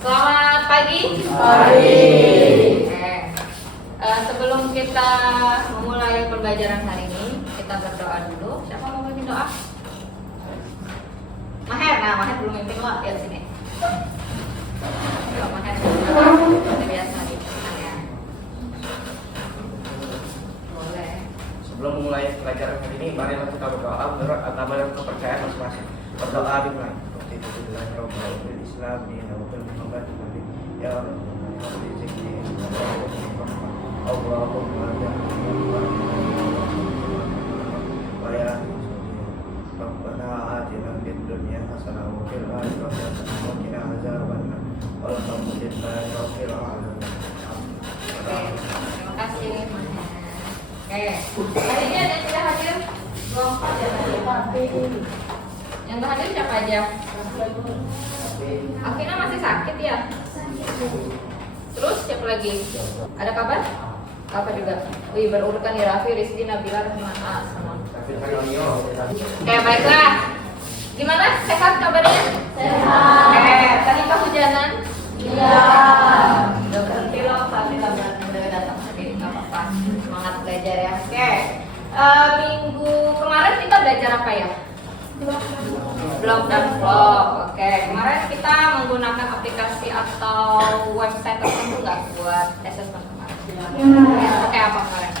Selamat pagi. Pagi. Oke. Sebelum kita memulai pembelajaran hari ini, kita berdoa dulu. Siapa mau mimpin doa? Maher. Nah, Maher belum mimpin doa. Ya, sini. Doa Maher. Seperti biasa nih. Ya. Boleh. Sebelum memulai pelajaran hari ini, marilah kita berdoa menurut agama dan kepercayaan masing-masing. Berdoa dimulai. Bismillahirrahmanirrahim. Islam di Nabi Muhammad Nabi ya Allahumma ya Rabbana atina fid dunya hasanah wa fil akhirati hasanah wa qina azabannar. Walhamdulillahi rabbil alamin. Terima kasih, Maher. Oke. Hari ini ada yang tidak hadir? 24 ya tadi. Yang nggak hadir siapa aja? Akhirnya masih sakit ya? Terus siapa lagi? Ada kabar? Apa juga? Wih, berurutan ya, Raffi, Rizky, Nabila, Rahman, sama. Oke, baiklah. Gimana? Sehat kabarnya? Sehat. Tadi kehujanan? Iya. Udah berhenti loh, tapi udah datang lagi. Nggak apa-apa. Semangat belajar ya. Oke. Minggu kemarin kita belajar apa ya? Blog dan vlog. Oke, kemarin kita menggunakan aplikasi atau website tertentu nggak buat assessment kemarin? Pakai apa kemarin?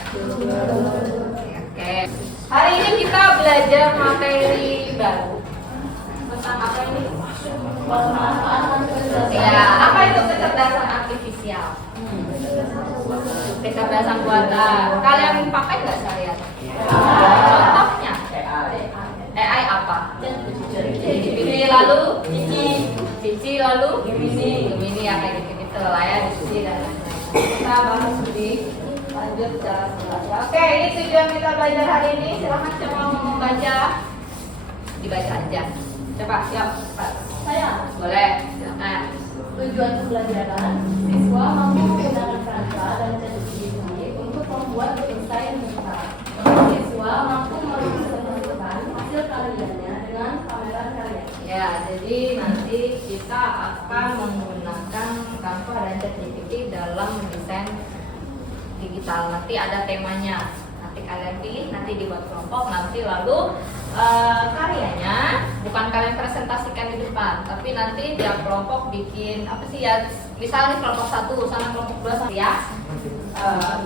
Oke. Hari ini kita belajar materi baru tentang apa ini? Ya, apa itu kecerdasan artifisial? Kecerdasan buatan. Kalian pakai nggak seharian? Contohnya? AI apa? Gemini lalu Cici lalu Gemini ya, kayak gitu lah ya, diskusi dan lain-lain. Kita bahas lebih lanjut secara jelas. Oke, ini tujuan kita belajar hari ini. Silahkan siapa mau membaca, dibaca aja. Coba, siap Pak. Saya. Boleh, silakan. Tujuan pembelajaran, siswa mampu menggunakan kerangka dan ChatGPT untuk membuat esai yang besar. Siswa mampu merepresentasikan hasil karyanya dengan pameran karya. Ya, jadi nanti kita akan menggunakan Canva dan ChatGPT dalam mendesain digital. Nanti ada temanya. Nanti kalian pilih, nanti dibuat kelompok, nanti lalu karyanya bukan kalian presentasikan di depan, tapi nanti tiap kelompok bikin apa sih ya? Misalnya kelompok 1 sama kelompok 2 sama ya.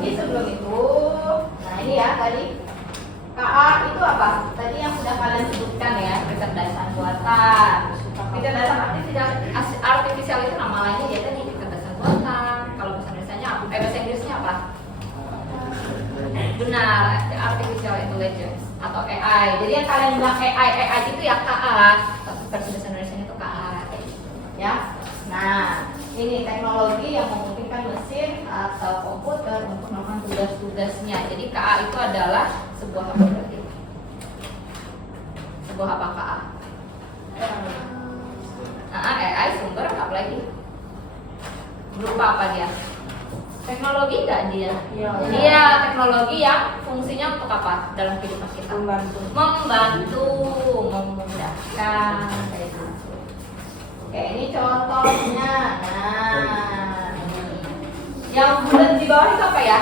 Ini sebelum itu, nah ini ya tadi KA itu apa? Tadi yang sudah kalian sebutkan ya, kecerdasan buatan. Kecerdasan artifisial itu nama lainnya ya tadi kecerdasan buatan. Kalau bahasa Indonesianya apa? Bahasa Inggrisnya apa? Benar, artificial intelligence atau AI. Jadi yang kalian bilang AI itu ya KA, tapi versi bahasa Indonesia itu KA, ya. Nah, ini teknologi yang memungkinkan mesin atau komputer untuk melakukan tugas-tugasnya. Jadi KA itu adalah sebuah apa berarti? Sebuah apa KA? AI sumber apa lagi? Berupa apa dia? Teknologi enggak dia? Dia teknologi yang fungsinya untuk apa dalam kehidupan kita? Membantu, memudahkan kayak gitu. Oke, ini contohnya. Nah, yang bulat di bawah itu apa ya?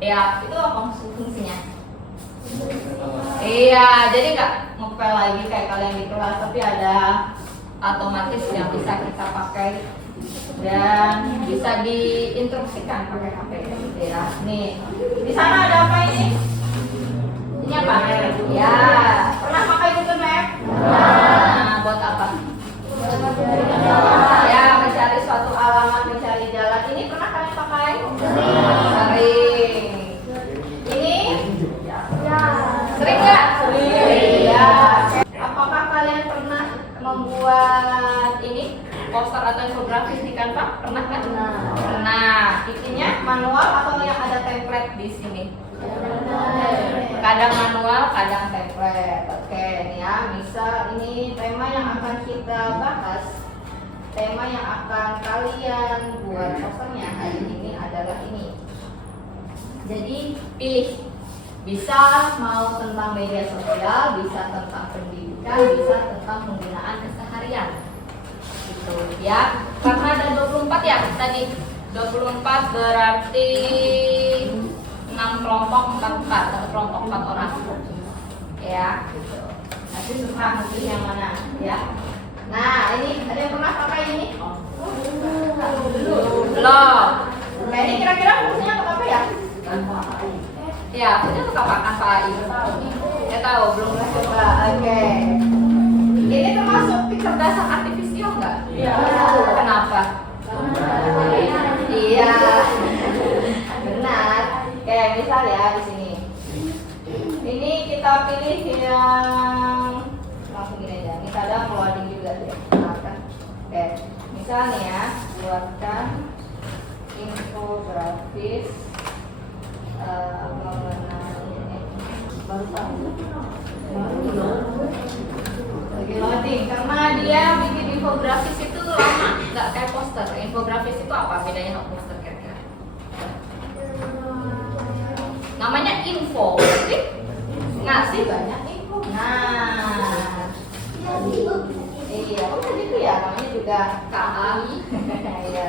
Ya, itu apa fungsinya? Iya, jadi nggak ngepel lagi kayak kalian di kelas, tapi ada otomatis yang bisa kita pakai dan bisa diinstruksikan pakai HP gitu ya. Nih, di sana ada apa ini? Ini apa? Ya, pernah pakai Google Map? Nah, buat apa? Ya, mencari suatu alamat, mencari jalan. Ini pernah kalian pakai? Sering. Ini? Ya. Sering nggak? Sering. Ya. Apakah kalian pernah membuat ini? Poster atau infografis di Canva? Pernah kan? Nah, isinya manual atau yang ada template di sini? Kadang manual, kadang template. Oke, ini ya, misal ini tema yang akan kita bahas. Tema yang akan kalian buat posternya hari ini adalah ini. Jadi pilih. Bisa mau tentang media sosial, bisa tentang pendidikan, bisa tentang penggunaan keseharian. gitu ya. Karena ada 24 ya tadi. 24 berarti 6 kelompok 4 satu kelompok 4 orang. Ya, gitu. Nanti terserah pilih yang mana ya. Nah, ini ada yang pernah pakai ini? Belum. Nah, ini kira-kira fungsinya untuk apa ya? Ya, fungsinya untuk apa? Kanva AI. Ya tahu, belum pernah coba. Oke. Ini termasuk kecerdasan artifisial nggak? Iya. Kenapa? Iya. Benar. Kayak misal ya di sini. Ini kita pilih yang langsung gini aja. Ini kadang loading juga ya. Kan? Oke. Misalnya ya, buatkan infografis mengenai baru tahu. Lagi loading karena dia bikin infografis itu lama, nggak kayak poster. Infografis itu apa bedanya sama poster kira-kira? Namanya info, berarti ngasih banyak info. Nah, iya, kok bisa gitu ya? Namanya juga KA. Iya,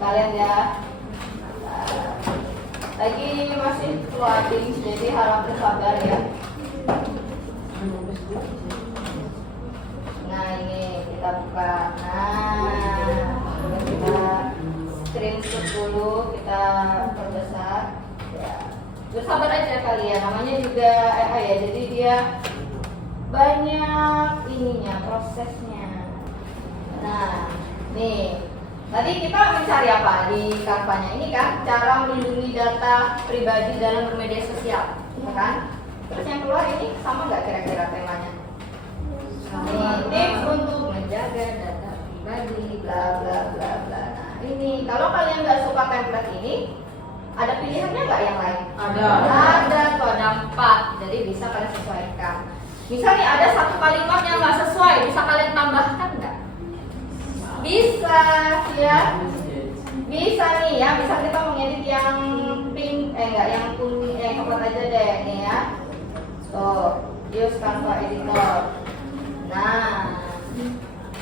kalian ya. Lagi masih loading, jadi harap bersabar ya. Nah, ini kita buka. Nah, kita screenshot dulu, kita perbesar. Ya. Bersabar aja kalian, namanya juga AI ya, jadi dia banyak ininya, prosesnya. Nah, nih, tadi kita mencari apa di Canva-nya ini kan? Cara melindungi data pribadi dalam bermedia sosial, ya kan? Terus yang keluar ini sama nggak kira-kira temanya? Nih, tips untuk menjaga data pribadi, bla bla bla bla. Nah, ini kalau kalian nggak suka template ini, ada pilihannya nggak yang lain? Ada tuh, ada 4. Jadi bisa kalian sesuaikan. Misalnya ada satu kalimat yang nggak sesuai, bisa kalian tambahkan nggak? Bisa ya. Bisa nih ya, bisa kita mengedit yang pink, enggak yang kuning, coklat aja deh nih ya. Tuh, use Canva editor. Nah,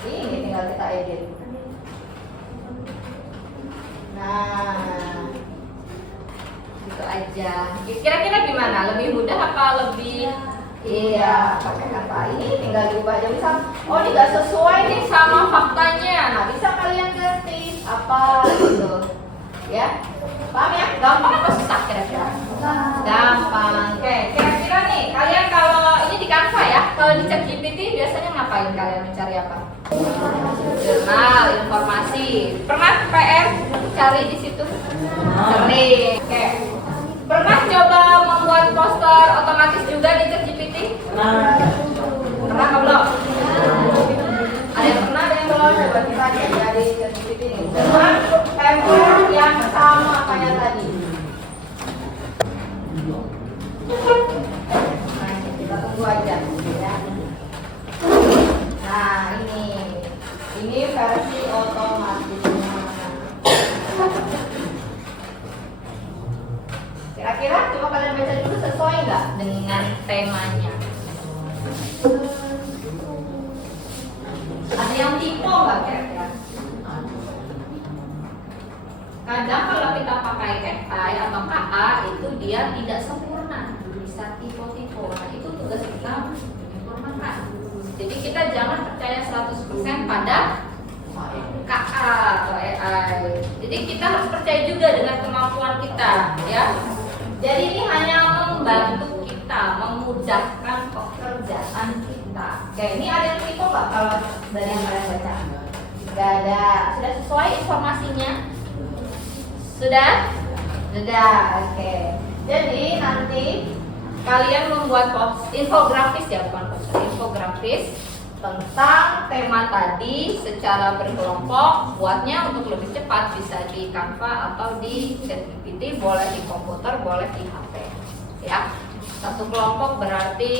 ini tinggal kita edit. Nah, gitu aja. Kira-kira gimana? Lebih mudah apa lebih? Iya, pakai Canva ini tinggal diubah aja. Misal, oh ini nggak sesuai nih sama faktanya. Nah, bisa kalian ganti apa gitu, ya? Paham ya? Gampang apa susah kira-kira? Gampang. Oke, kira-kira nih kalian kalau ini di Canva ya, kalau di ChatGPT biasanya ngapain kalian mencari apa? Jurnal, informasi. Pernah PR cari di situ? Sering. Oke. Pernah coba membuat poster otomatis juga di ChatGPT? Pernah atau belum? Ada yang pernah, ada yang belum? Coba kita lihat dari ChatGPT nih. Dengan template yang sama kayak tadi. Nah, kita tunggu aja ya. Nah, ini versi otomatisnya. Kira-kira coba kalian baca dulu sesuai nggak dengan temanya? Ada yang tipe nggak kira-kira? Kadang kalau kita pakai AI atau KA itu dia tidak sempurna, bisa tipe-tipe. Nah itu tugas kita menyempurnakan. Jadi kita jangan percaya 100% pada KA atau AI. Jadi kita harus percaya juga dengan kemampuan kita, ya. Jadi ini hanya membantu kita, memudahkan pekerjaan kita. Oke, ini ada yang tipe nggak kalau dari yang kalian baca? Nggak ada. Sudah sesuai informasinya? Sudah? Sudah. Oke. Jadi nanti kalian membuat infografis ya, bukan poster, infografis tentang tema tadi secara berkelompok. Buatnya untuk lebih cepat bisa di Canva atau di ChatGPT, boleh di komputer, boleh di HP. Ya, satu kelompok berarti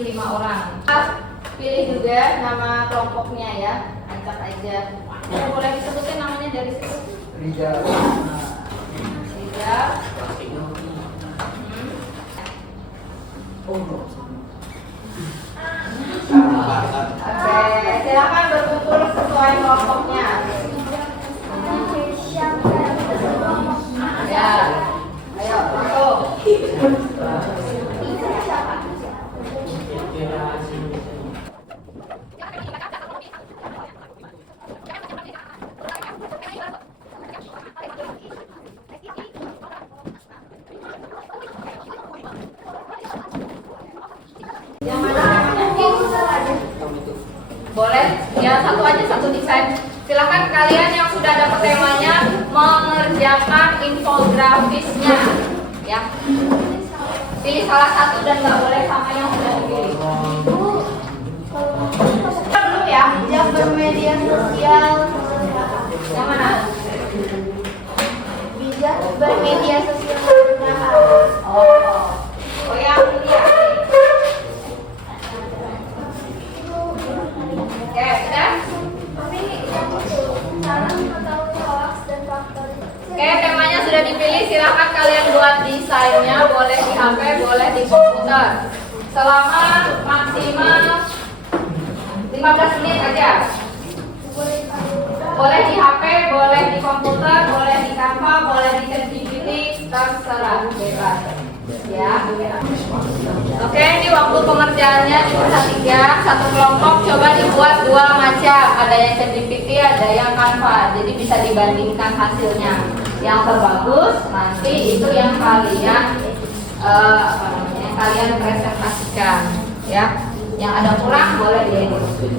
5 orang. Pilih juga nama kelompoknya ya, acak aja. Boleh disebutin namanya dari situ. Rijal. Oke, silakan berkumpul sesuai kelompoknya. Ya, ayo masuk. Yang mana? Boleh, ya satu aja, satu desain. Silakan kalian yang sudah dapat temanya mengerjakan infografisnya, ya. Pilih salah satu dan nggak boleh sama yang sudah dipilih. Belum ya? Yang bermedia sosial. Yang mana? Bijak bermedia sosial menggunakan. Oh yang ini ya. Oke, sudah? Cara mengetahui hoax dan faktor. Oke, temanya sudah dipilih. Silakan kalian buat desainnya, boleh di HP, boleh di komputer. Selama maksimal 15 menit aja. Boleh di HP, boleh di komputer, boleh di Canva, boleh di ChatGPT, terserah, bebas. Ya. Oke, ini waktu pengerjaannya diperhatikan. Satu kelompok coba dibuat dua macam, ada yang ChatGPT, ada yang Canva. Jadi bisa dibandingkan hasilnya. Yang terbagus nanti itu yang kalian kalian presentasikan, ya. Yang ada kurang boleh diedit.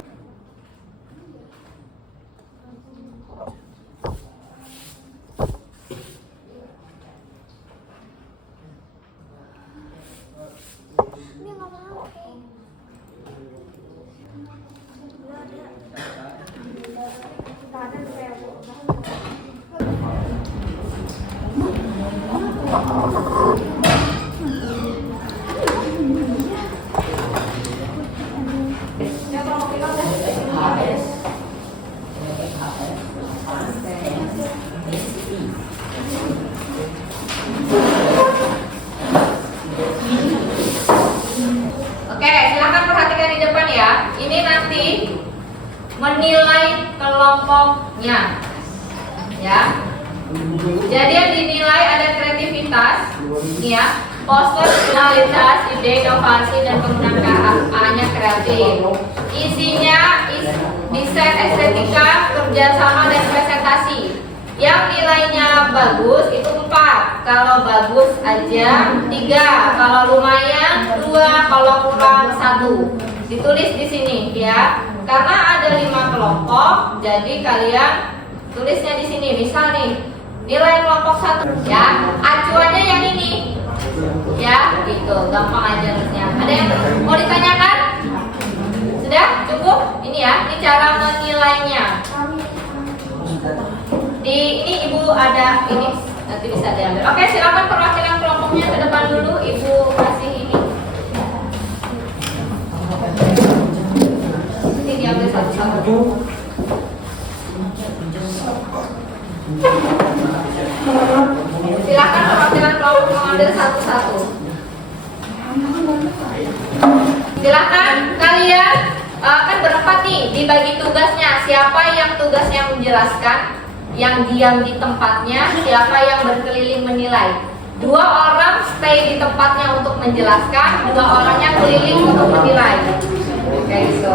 Oke, silakan perhatikan di depan ya. Ini nanti menilai kelompoknya, ya. Jadi yang dinilai ada kreativitas, ya, poster, originalitas, ide, inovasi, dan penggunaan A-nya kreatif. Isinya desain estetika, kerjasama, dan presentasi. Yang nilainya bagus itu 4, kalau bagus aja 3, kalau lumayan 2, kalau kurang 1. Ditulis di sini ya. Karena ada 5 kelompok, jadi kalian tulisnya di sini. Misal nih, nilai kelompok 1 ya. Acuannya yang ini. Ya, gitu. Gampang aja nulisnya. Ada yang mau ditanyakan? Sudah? Cukup? Ini ya, ini cara menilainya. Di ini Ibu ada ini nanti bisa diambil. Oke, silakan perwakilan kelompoknya ke depan dulu. Ibu kasih ini. Ini diambil satu-satu. Silakan perwakilan kelompok mengambil satu-satu. Silakan kalian kan berempat nih, dibagi tugasnya. Siapa yang tugasnya menjelaskan, yang diam di tempatnya, siapa yang berkeliling menilai. 2 orang stay di tempatnya untuk menjelaskan, 2 orangnya keliling untuk menilai. Kayak gitu.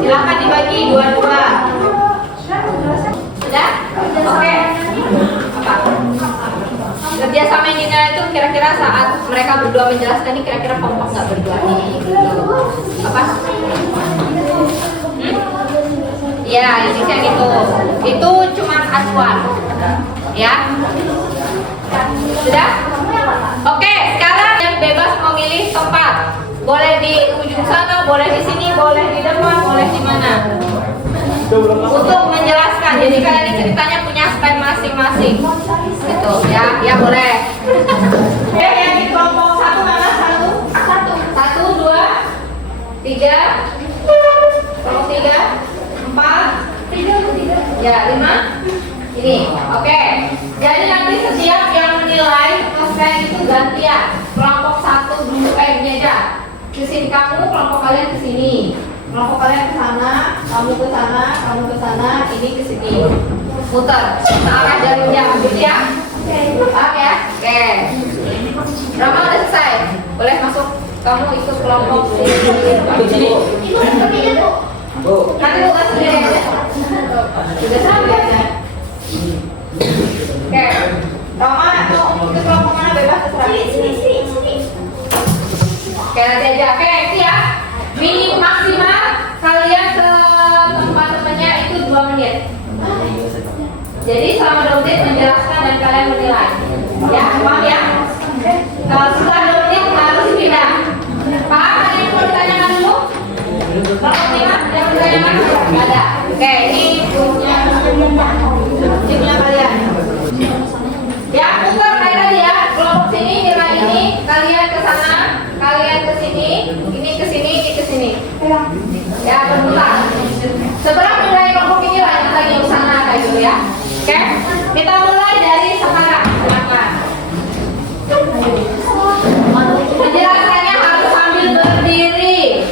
Silakan dibagi 2-2. Sudah? Oke. Apa? Kerjasama yang dinilai itu kira-kira saat mereka berdua menjelaskan ini kira-kira kompak nggak berdua nih? Gitu. Apa? Ya, intinya gitu. Itu cuma acuan. Ya. Sudah? Oke, sekarang yang bebas memilih tempat. Boleh di ujung sana, boleh di sini, boleh di depan, boleh di mana. Untuk menjelaskan. Jadi kalian ini ceritanya punya stand masing-masing. Gitu, ya, ya boleh. Oke, yang di kelompok 1 mana? 1, 2, 3. Kelompok 3, 4, 3, ya 5. Ini, oke. Jadi nanti setiap yang menilai selesai itu gantian. Kelompok 1 dulu ini aja. ke sini kamu, kelompok kalian ke sini. Kelompok kalian ke sana, kamu ke sana, kamu ke sana, ini ke sini. Muter ke arah jalurnya, gitu ya? Paham ya? Oke. Rama udah selesai. Boleh masuk. Kamu ikut kelompok sini. Nanti bukan sendiri aja. Sudah sampai ya. Oke. Rama mau ikut kelompok mana bebas terserah. Sini. Oke, nanti aja. Oke, itu ya. Minim maksimal kalian ke tempat temannya itu 2 menit. Jadi selama 2 menit menjelaskan dan kalian menilai. Ya, paham ya? Kalau setelah 2 menit harus pindah. Paham? Ada yang mau ditanyakan dulu? Kalau tidak, yang mau ditanyakan? Tidak ada. Oke, ini timnya kalian. Ya, putar kayak tadi ya. Kelompok sini, nilai ini. Kalian ke sana, kalian ke sini. Ini ke sini, ini ke sini. Ya, berputar. Setelah nilai kelompok ini lanjut lagi ke sana kayak gitu ya. Oke, kita mulai dari sekarang. Silakan. Penjelasannya harus sambil berdiri.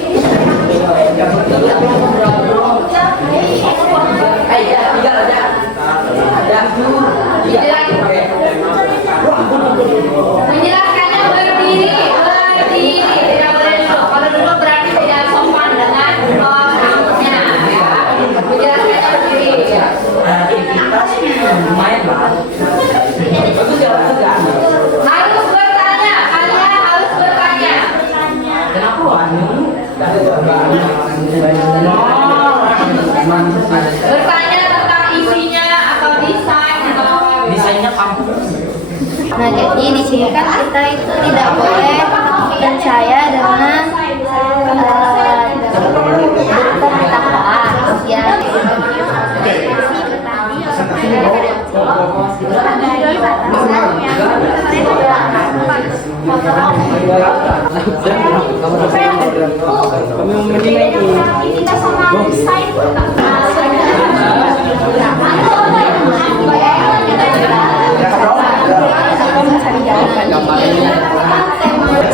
Menjelaskannya berdiri, tidak boleh duduk. Kalau duduk berarti tidak sopan dengan tamunya. Ya. Menjelaskannya berdiri. Ya. Harus bertanya, kalian harus bertanya. Bertanya tentang isinya atau desain atau apa? Desainnya kamu. Nah, jadi di sini kan kita itu tidak boleh percaya dengan pemberitahuan ya.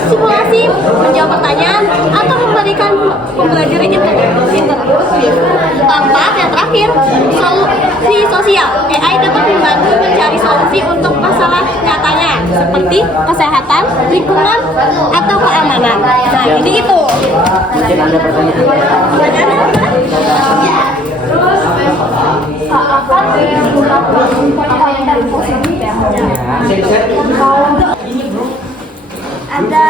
Simulasi menjawab pertanyaan atau memberikan pembelajaran interaktif. Keempat, yang terakhir, solusi sosial. AI dapat membantu mencari solusi untuk masalah nyatanya seperti kesehatan, lingkungan, atau keamanan. Nah, jadi itu. Pertanyaannya gimana? Ada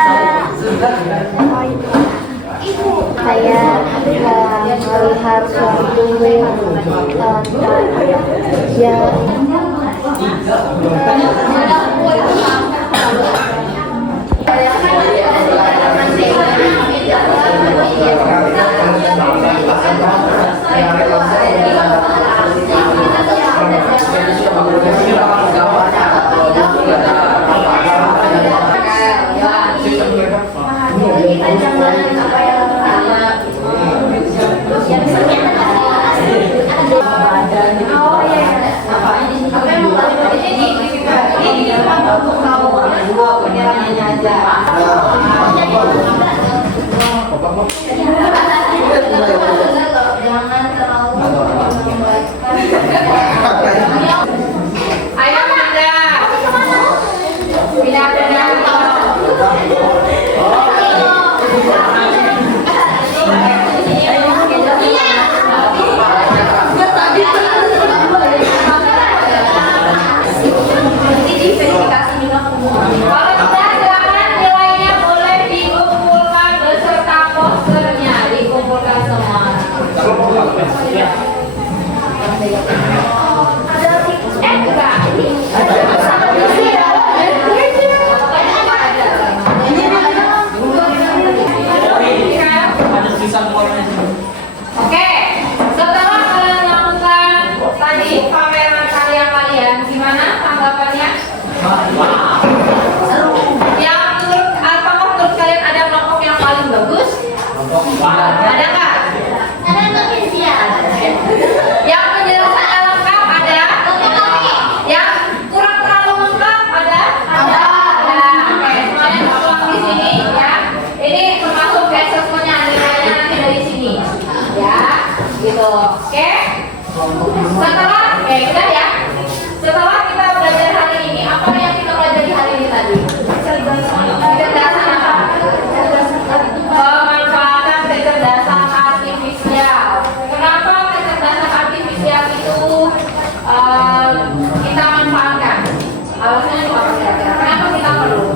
kayak melihat suatu ya Oke, setelah kalian melakukan tadi pameran karya-kalian, gimana tanggapannya? Yang menurut apakah menurut kalian ada kelompok yang paling bagus? Ada nggak? ada manusia. Yang penjelasan Setelah, udah ya. Setelah kita belajar hari ini, apa yang kita pelajari hari ini tadi? Kecerdasan apa? Pemanfaatan kecerdasan artifisial. Kenapa kecerdasan artifisial itu kita manfaatkan? Alasannya apa kira-kira? Kenapa kita perlu?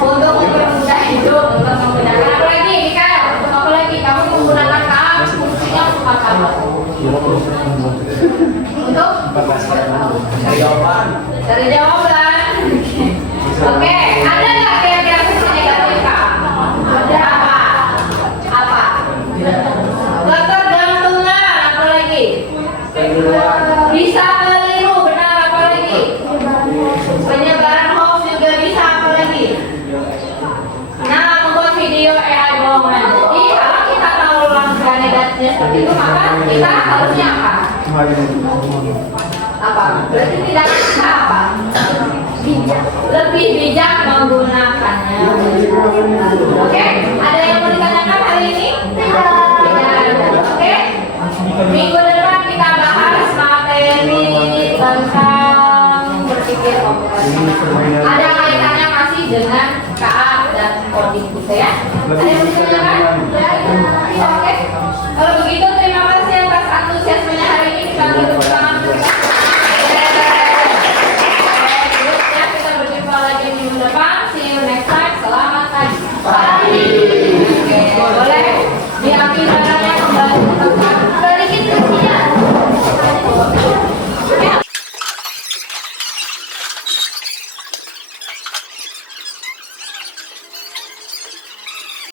Untuk mempermudah hidup, untuk memudahkan apa lagi? Mikael, untuk apa lagi? Kamu menggunakan KA fungsinya untuk apa? Untuk cari jawaban. Oke, ada nggak kira-kira fungsi negatif KA? Ada apa? Apa? Ketergantungan, apa lagi? Bisa keliru, benar, apa lagi? Penyebaran hoax juga bisa, apa lagi? Nah, membuat video AI bohongan. Jadi kalau kita tahu langkah negatifnya seperti itu, maka kita harusnya apa? Apa? Berarti tidak bisa apa? Lebih bijak menggunakannya. Oke? Ada yang mau ditanyakan hari ini? Tidak. Oke? Minggu depan kita bahas materi tentang berpikir komputer. Ada kaitannya masih dengan KA dan coding gitu ya. Ada yang mau ditanyakan?